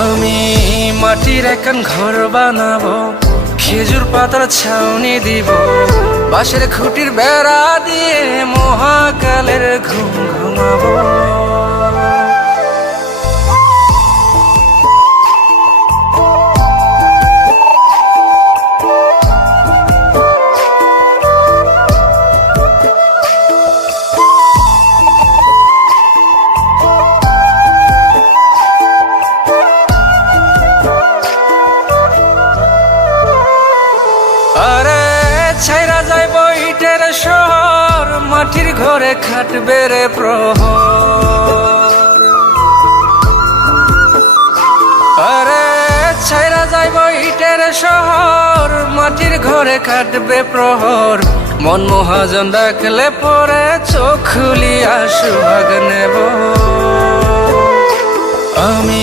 আমি মাটির একখান ঘর বানাবো, খেজুর পাতার ছাউনি দিব, বাঁশের খুঁটির বেড়া দিয়ে মহাকালের ঘুম ঘুমাবো। আরে ছাইরা যাইব ইটের শহর, মাটির ঘরে খাটবে রে প্রহর। আরে ছাইরা যাইব ইটের শহর, মাটির ঘরে খাটবে প্রহর। মন মহাজন ডাকলে পরে চোখ খুলিয়া সুহাগ নেব। আমি